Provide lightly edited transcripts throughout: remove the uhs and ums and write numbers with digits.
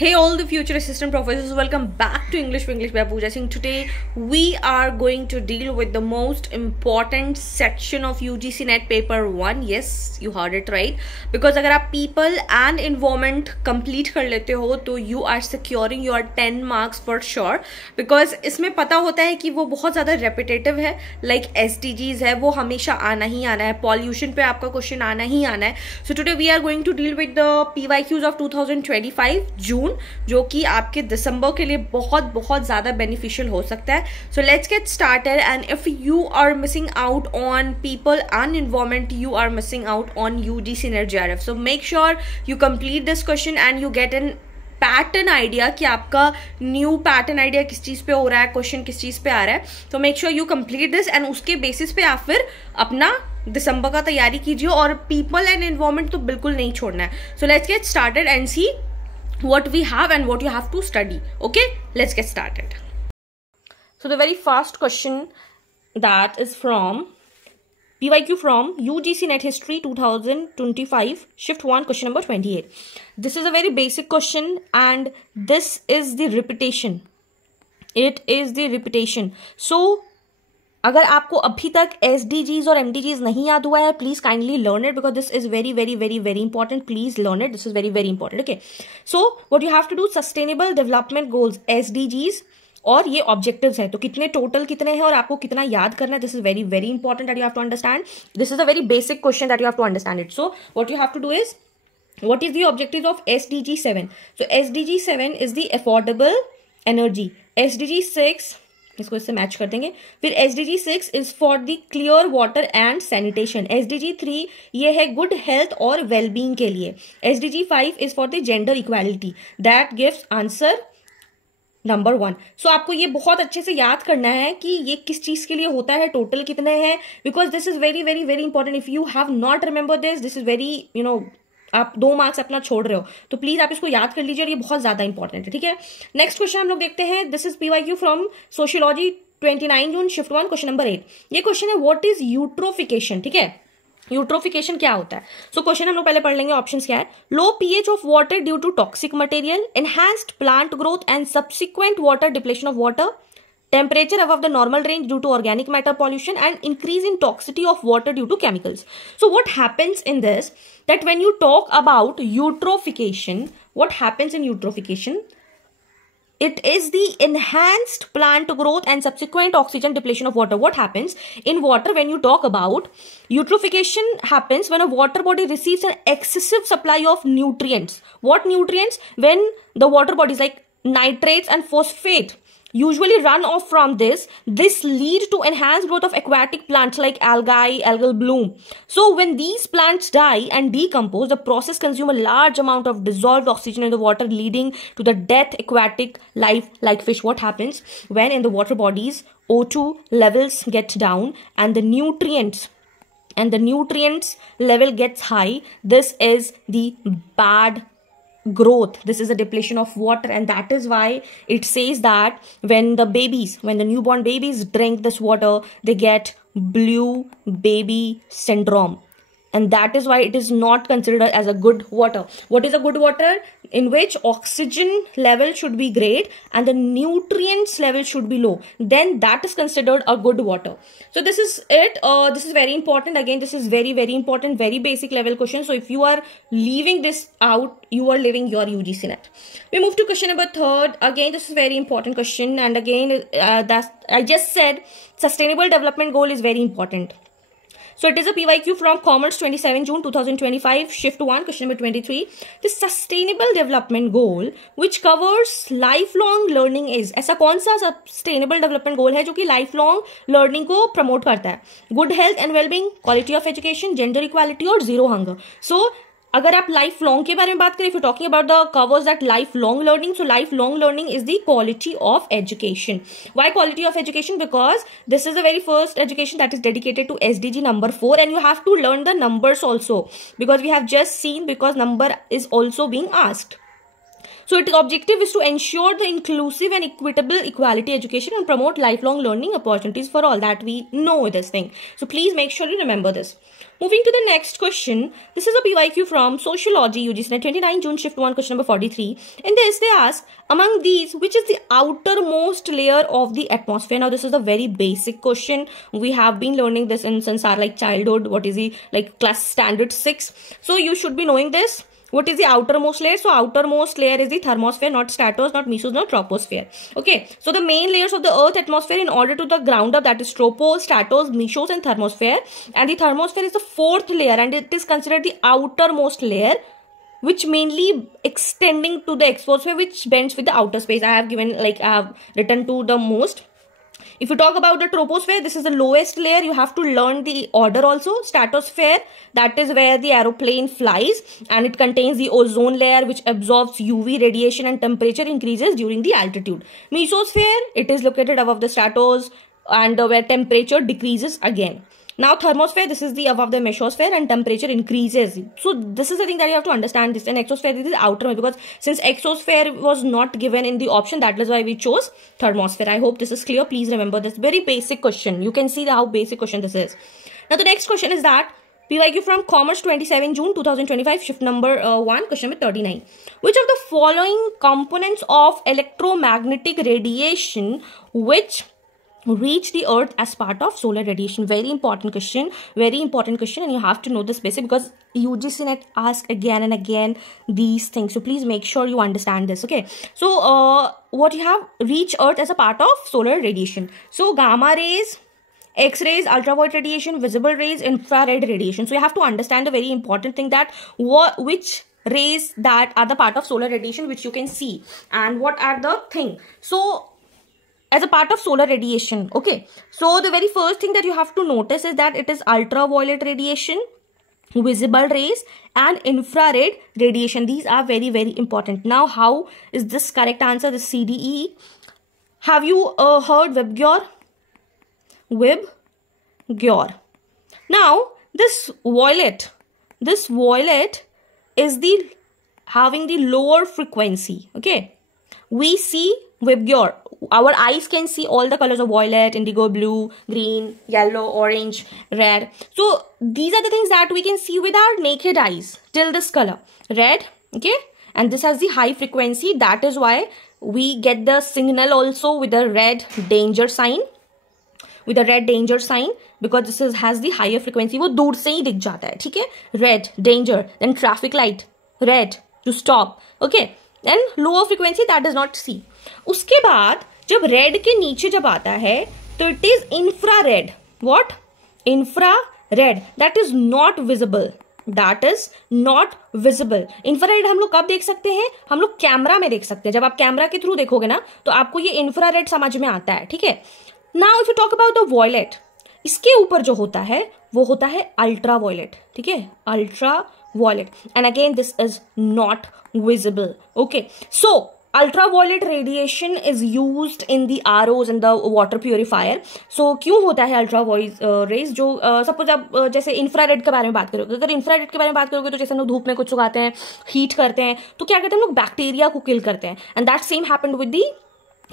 Hey all the future assistant professors, welcome back to English by Pooja Singh. Today we are going to deal with the most important section of UGC NET paper 1. Yes, you heard it right. Because अगर आप people and environment complete कर लेते हो तो you are securing your 10 marks for sure. Because इसमें पता होता है कि वो बहुत ज़्यादा repetitive है, like SDGs है, वो हमेशा आना ही आना है. Pollution पे आपका question आना ही आना है. So today we are going to deal with the PYQs of 2025 June, जो कि आपके दिसंबर के लिए बहुत ज़्यादा बेनिफिशियल हो सकता है. So let's get started. And if you are missing out on people and environment, you are missing out on UGC NET JRF. So make sure you complete this question and you get an pattern idea कि आपका new pattern idea किस चीज़ पे हो रहा है, question किस चीज़ पे आ रहा है. तो make sure you complete this and उसके बेसिस पे आप फिर अपना दिसंबर का तैयारी कीजिए. और पीपल एंड एनवायरमेंट तो बिल्कुल नहीं छोड़ना है. So let's get started and see what we have and what you have to study. Okay, let's get started. So the very first question that is from PYQ from UGC NET History 2025 Shift 1, question number 28. This is a very basic question and this is the repetition. It is the repetition. So अगर आपको अभी तक SDGs और MDGs नहीं याद हुआ है, please kindly learn it because this is very very very very important. Please learn it, this is very very important. Okay, so what you have to do, sustainable development goals SDGs और ये objectives हैं. तो कितने total कितने हैं और आपको कितना याद करना है, this is very very important that you have to understand. This is a very basic question that you have to understand it. So what you have to do is, what is the objective of SDG 7? So SDG 7 is the affordable energy. SDG 6 इसको इससे match कर देंगे. फिर SDG 6 is for the clear water and sanitation. SDG 3 ये है good health और wellbeing के लिए. SDG 5 is for the gender equality. That gives answer number 1. सो आपको ये बहुत अच्छे से याद करना है कि ये किस चीज के लिए होता है, टोटल कितने हैं, because this is very very very important. If you have not remember this is very आप 2 मार्क्स अपना छोड़ रहे हो, तो प्लीज आप इसको याद कर लीजिए और ये बहुत ज्यादा इंपॉर्टेंट है. ठीक है, नेक्स्ट क्वेश्चन हम लोग देखते हैं. This is PYQ from sociology 29 June shift 1, question number 8. ये क्वेश्चन है व्हाट इज यूट्रोफिकेशन. ठीक है, यूट्रोफिकेशन क्या होता है. सो क्वेश्चन हम लोग पहले पढ़ लेंगे. ऑप्शंस क्या है, low pH of water due to toxic material, enhanced plant growth and subsequent water depletion of water, temperature above the normal range due to organic matter pollution, and increase in toxicity of water due to chemicals. So what happens in this, that when you talk about eutrophication, what happens in eutrophication, it is the enhanced plant growth and subsequent oxygen depletion of water. What happens in water when you talk about eutrophication happens when a water body receives an excessive supply of nutrients. What nutrients? When the water bodies like nitrates and phosphate usually run off from this lead to enhanced growth of aquatic plants like algae, algal bloom. So when these plants die and decompose, the process consume a large amount of dissolved oxygen in the water, leading to the death aquatic life like fish. What happens when in the water bodies O2 levels get down and the nutrients level gets high? This is the bad growth. This is a depletion of water, and that is why it says that when the newborn babies drink this water, they get blue baby syndrome, and that is why it is not considered as a good water. What is a good water? In which oxygen level should be great and the nutrients level should be low, then that is considered a good water. So this is it. This is very important. Again, this is very very important, very basic level question. So if you are leaving this out, you are leaving your UGC NET. We move to question number 3. Again, this is very important question, and again that I just said sustainable development goal is very important. So it is a PYQ from Commerce 27 June 2025 Shift 1, question number 23. The sustainable development goal which covers lifelong learning is, ऐसा कौन सा sustainable development goal है जो कि lifelong learning को promote करता है? Good health and well-being, quality of education, gender equality और zero hunger. So अगर आप लाइफ लॉन्ग के बारे में बात करें, if you talking about the covers that life long learning, so life long learning is the quality of education. Why quality of education? Because this is the very first education that is dedicated to SDG number 4, and you have to learn the numbers also, because we have just seen, because number is also being asked. So its objective is to ensure the inclusive and equitable equality education and promote lifelong learning opportunities for all. That we know this thing. So please make sure you remember this. Moving to the next question. This is a PYQ from Sociology, UGC NET 29 June shift 1, question number 43. In this they ask, among these, which is the outermost layer of the atmosphere? Now this is a very basic question. We have been learning this since our like childhood. What is the like class standard 6? So you should be knowing this. What is the outermost layer? So outermost layer is the thermosphere, not stratos, not mesos, not troposphere. Okay. So the main layers of the earth atmosphere in order to the ground up, that is tropos, stratos, mesos and thermosphere. And the thermosphere is the fourth layer and it is considered the outermost layer, which mainly extending to the exosphere, which bends with the outer space. I have given like I have written to the most. If you talk about the troposphere, this is the lowest layer. You have to learn the order also. Stratosphere, that is where the aeroplane flies and it contains the ozone layer which absorbs UV radiation and temperature increases during the altitude. Mesosphere, it is located above the stratos and where temperature decreases again. Now thermosphere, this is the above the mesosphere and temperature increases. So this is the thing that you have to understand this. And exosphere is the outer, because since exosphere was not given in the option, that is why we chose thermosphere. I hope this is clear. Please remember this very basic question. You can see how basic question this is. Now the next question is that PYQ from Commerce 27 June 2025 shift number 1, question number 39. Which of the following components of electromagnetic radiation which reach the earth as part of solar radiation? Very important question, and you have to know this basic because UGC NET asks again and again these things. So please make sure you understand this. Okay, so what you have, reach earth as a part of solar radiation. So gamma rays, X-rays, ultraviolet radiation, visible rays, infrared radiation. So you have to understand a very important thing, that which rays that are the part of solar radiation which you can see and what are the thing. So as a part of solar radiation, okay, so the very first thing that you have to notice is that it is ultraviolet radiation, visible rays and infrared radiation. These are very, very important. Now how is this correct answer? This CDE. Have you heard WebGyor? WebGyor. Now this violet is the having the lower frequency. Okay, we see WebGyor. Our eyes can see all the colors of violet, indigo, blue, green, yellow, orange, red. So these are the things that we can see with our naked eyes till this color, red. Okay, and this has the high frequency. That is why we get the signal also with the red danger sign. Because this has the higher frequency. वो दूर से ही दिख जाता है, ठीक है? Red, danger. Then traffic light, red, to stop. Okay. Then lower frequency, that does not see. उसके बाद जब रेड के नीचे जब आता है तो it is infrared. What? Infrared. That is not visible. Infrared हम लोग कब देख सकते हैं? हम लोग कैमरा में देख सकते हैं. जब आप कैमरा के थ्रू देखोगे ना तो आपको ये इंफ्रारेड समझ में आता है, ठीक है? Now if you talk about the violet, इसके ऊपर जो होता है वो होता है अल्ट्रा वॉयलेट, ठीक है? Ultraviolet. And again this is not visible. Okay, so ultraviolet radiation is used in the ROs and the water purifier. So क्यों होता है ultraviolet rays? जो सपोज आप जैसे इंफ्रारेड के बारे में बात करोगे, अगर इंफ्रारेड के बारे में बात करोगे तो जैसे हम लोग धूप में कुछ उगाते हैं, हीट करते हैं, तो क्या कहते हैं हम लोग? बैक्टीरिया को किल करते हैं. And that same happened with the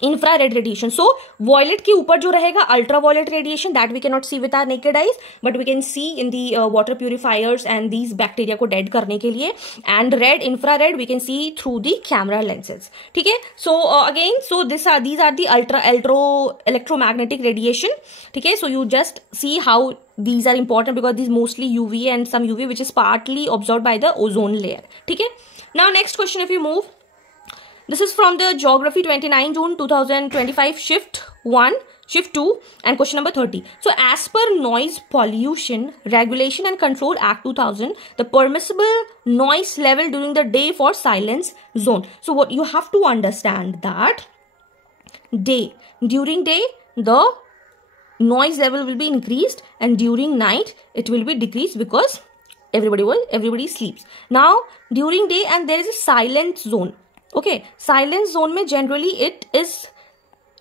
infrared radiation. So violet के ऊपर जो रहेगा ultraviolet radiation, that we cannot see with our naked eyes, but we can see in the water purifiers and these bacteria को dead करने के लिए. And red infrared we can see through the camera lenses. ठीक है? So again, so these are the electromagnetic radiation. ठीक है? So you just see how these are important because these mostly UV and some UV which is partly absorbed by the ozone layer. ठीक है? Now next question, if you move. This is from the Geography 29 June 2025 shift 1, shift 2 and question number 30. So as per Noise Pollution Regulation and Control Act 2000, the permissible noise level during the day for silence zone. So what you have to understand that during day the noise level will be increased and during night it will be decreased because everybody sleeps. Now during day and there is a silent zone. Okay, silence zone में generally it is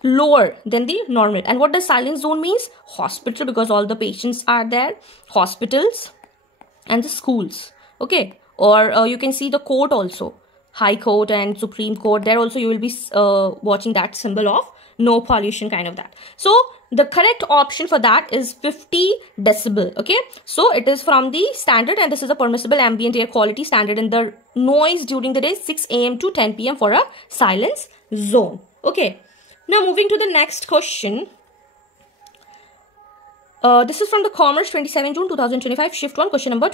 lower than the normal. And what does silence zone means? Hospital, because all the patients are there. Hospitals and the schools. Okay, or you can see the court also. High Court and Supreme Court, there also you will be watching that symbol of no pollution, kind of that. So the correct option for that is 50 decibel. Okay, so it is from the standard, and this is a permissible ambient air quality standard in the noise during the day 6 a.m. to 10 p.m. for a silence zone. Okay, now moving to the next question. This is from the Commerce, 27 June 2025, shift 1, question number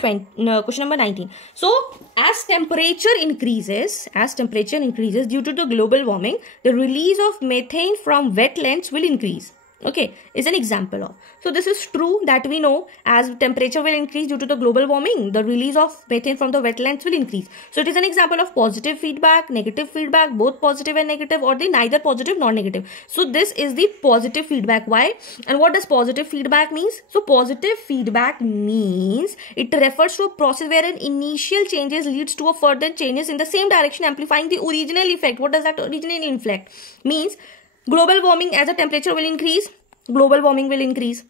19. So as temperature increases due to the global warming, the release of methane from wetlands will increase. Okay, is an example of. So this is true that we know as temperature will increase due to the global warming, the release of methane from the wetlands will increase. So it is an example of positive feedback, negative feedback, both positive and negative, or the neither positive nor negative. So this is the positive feedback. Why? And what does positive feedback means? So positive feedback means it refers to a process where an initial changes leads to a further changes in the same direction, amplifying the original effect. What does that original effect means? Global warming, as the temperature will increase, global warming will increase.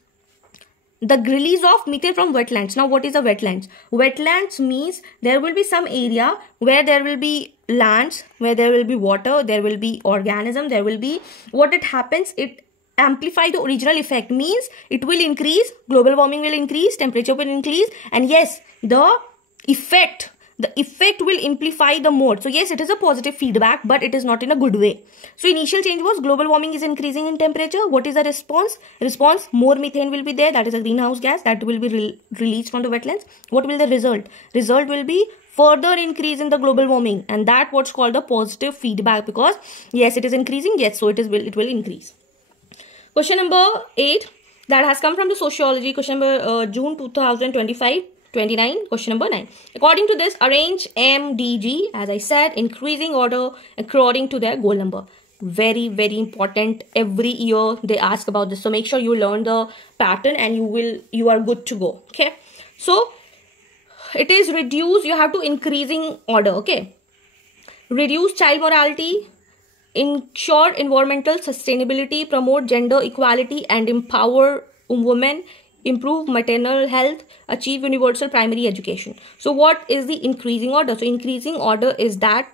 The release of methane from wetlands. Now what is a wetlands? Wetlands means there will be some area where there will be lands, where there will be water, there will be organism, there will be, what it happens, it amplify the original effect, means it will increase, global warming will increase, temperature will increase, and yes, the effect will amplify the mode. So yes, it is a positive feedback, but it is not in a good way. So initial change was global warming is increasing in temperature. What is the response? Response, more methane will be there. That is a greenhouse gas that will be released from the wetlands. What will the result? Result will be further increase in the global warming, and that what's called the positive feedback, because yes, it is increasing. Yes, so it will increase. Question number 8 that has come from the sociology, question number June 2025. 29, question number 9. According to this, arrange MDG, as I said, increasing order according to their goal number. Very, very important. Every year they ask about this. So make sure you learn the pattern and you are good to go. Okay. So it is reduce, you have to increasing order. Okay. Reduce child mortality, ensure environmental sustainability, promote gender equality and empower women, improve maternal health, achieve universal primary education. So what is the increasing order? So increasing order is that,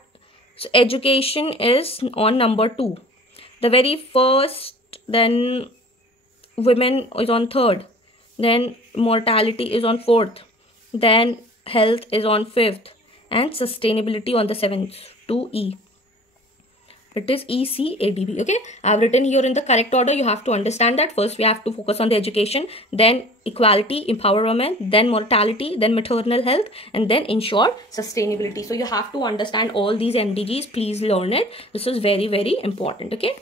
so education is on number 2, the very first, then women is on 3rd, then mortality is on 4th, then health is on 5th, and sustainability on the 7th, 2E. It is ECADB. Okay, I have written here in the correct order. You have to understand that first we have to focus on the education, then equality, empower women, then mortality, then maternal health, and then ensure sustainability. So you have to understand all these MDGs. Please learn it. This is very, very important. Okay,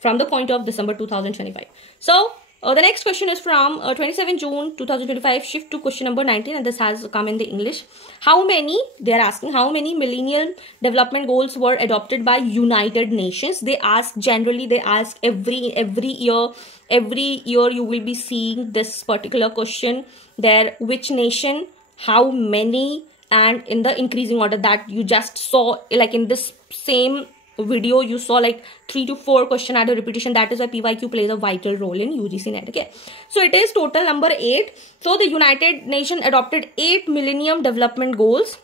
from the point of December 2025. So the next question is from 27 June 2025, shift to question number 19, and this has come in the English. How many, they are asking, how many millennial development goals were adopted by United Nations? They ask, generally they ask every year you will be seeing this particular question there, which nation, how many, and in the increasing order that you just saw, like in this same video you saw like 3 to 4 question at a repetition. That is why PYQ plays a vital role in UGC NET. Okay, so it is total number 8. So the United Nations adopted 8 Millennium Development Goals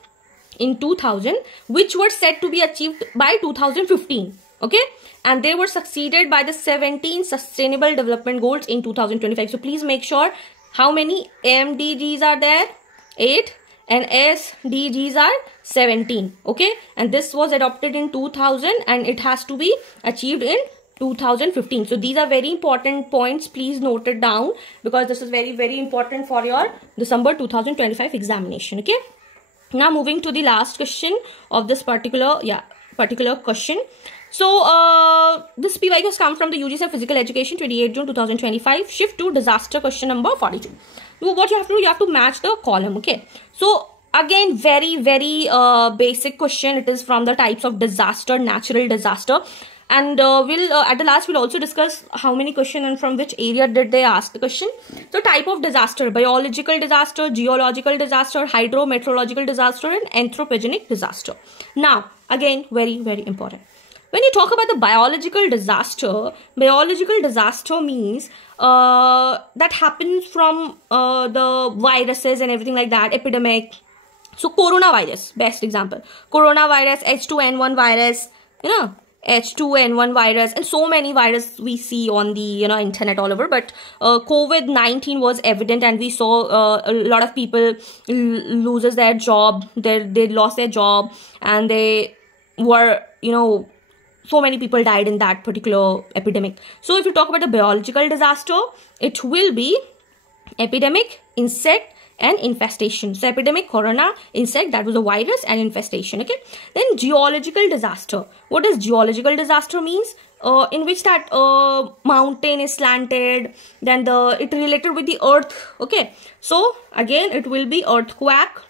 in 2000, which were set to be achieved by 2015. Okay, and they were succeeded by the 17 Sustainable Development Goals in 2025. So please make sure how many MDGs are there, 8, and SDGs are 17. Okay, and this was adopted in 2000 and it has to be achieved in 2015. So these are very important points. Please note it down because this is very, very important for your December 2025 examination. Okay, now moving to the last question of this particular question. So this PYQ has come from the UGC Physical Education, 28 June 2025. Shift to disaster, question number 42. What you have to do, you have to match the column. Okay, so again, very, very basic question. It is from the types of disaster, natural disaster, and we'll at the last we'll also discuss how many questions and from which area did they ask the question. So type of disaster: biological disaster, geological disaster, hydrometeorological disaster, and anthropogenic disaster. Now again, very, very important. When you talk about the biological disaster means that happens from the viruses and everything like that, epidemic. So coronavirus, best example. Coronavirus, H2N1 virus, H2N1 virus, and so many viruses we see on the internet all over. But COVID-19 was evident, and we saw a lot of people loses their job. They lost their job, and they were so many people died in that particular epidemic. So if you talk about the biological disaster, it will be epidemic, insect, and infestation. So epidemic, corona, insect, that was a virus, and infestation. Okay. Then geological disaster. What does geological disaster means? In which that mountain is slanted, then it related with the earth. Okay. So again, it will be earthquake,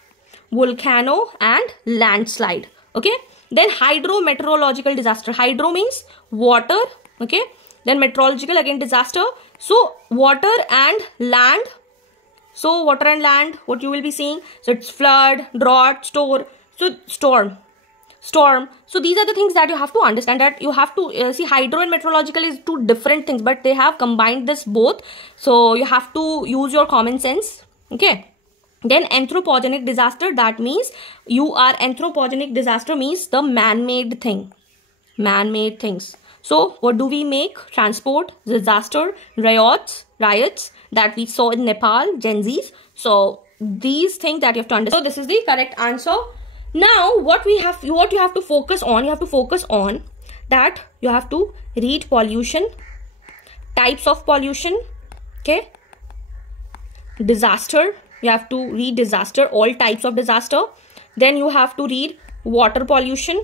volcano, and landslide. Okay. Then hydrometeorological disaster. Hydro means water. Okay. Then meteorological, again disaster. So water and land. So water and land, what you will be seeing. So it's flood, drought, storm. So these are the things that you have to understand, that you have to see hydro and meteorological is two different things, but they have combined this both. So you have to use your common sense. Okay. Then anthropogenic disaster, that means anthropogenic disaster means the man-made thing. Man-made things. So what do we make? Transport, disaster, riots that we saw in Nepal, Gen Zs. So these things that you have to understand. So this is the correct answer. Now what you have to focus on, that you have to read pollution, types of pollution, okay, disaster. You have to read disaster, all types of disaster. Then you have to read water pollution.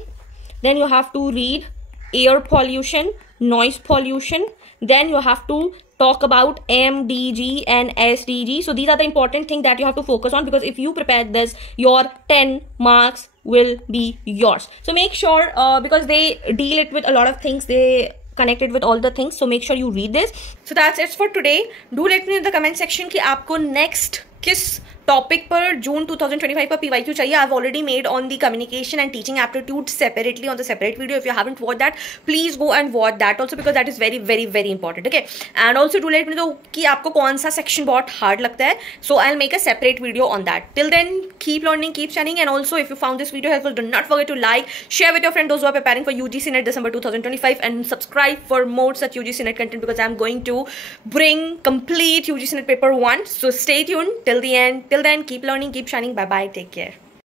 Then you have to read air pollution, noise pollution. Then you have to talk about MDG and SDG. So these are the important things that you have to focus on, because if you prepare this, your 10 marks will be yours. So make sure, because they deal it with a lot of things, they connected with all the things, so make sure you read this. So that's it for today. Do let me know in the comment section कि आपको next किस topic पर जून 2025 पर PYQ चाहिए. I've already made on the communication and teaching aptitude separately on the separate video. If you haven't watched that, please go and watch that also, because that is very very very important. Okay, and also do let me know कि आपको कौन सा section बहुत hard लगता है. So I'll make a separate video on that. Till then, keep learning, keep studying, and also if you found this video helpful, do not forget to like, share with your friends those who are preparing for UGC NET December 2025, and subscribe for more such UGC NET content, because I'm going to bring complete UGC NET paper 1. So stay tuned till the end. Till then, keep learning, keep shining. Bye bye. Take care.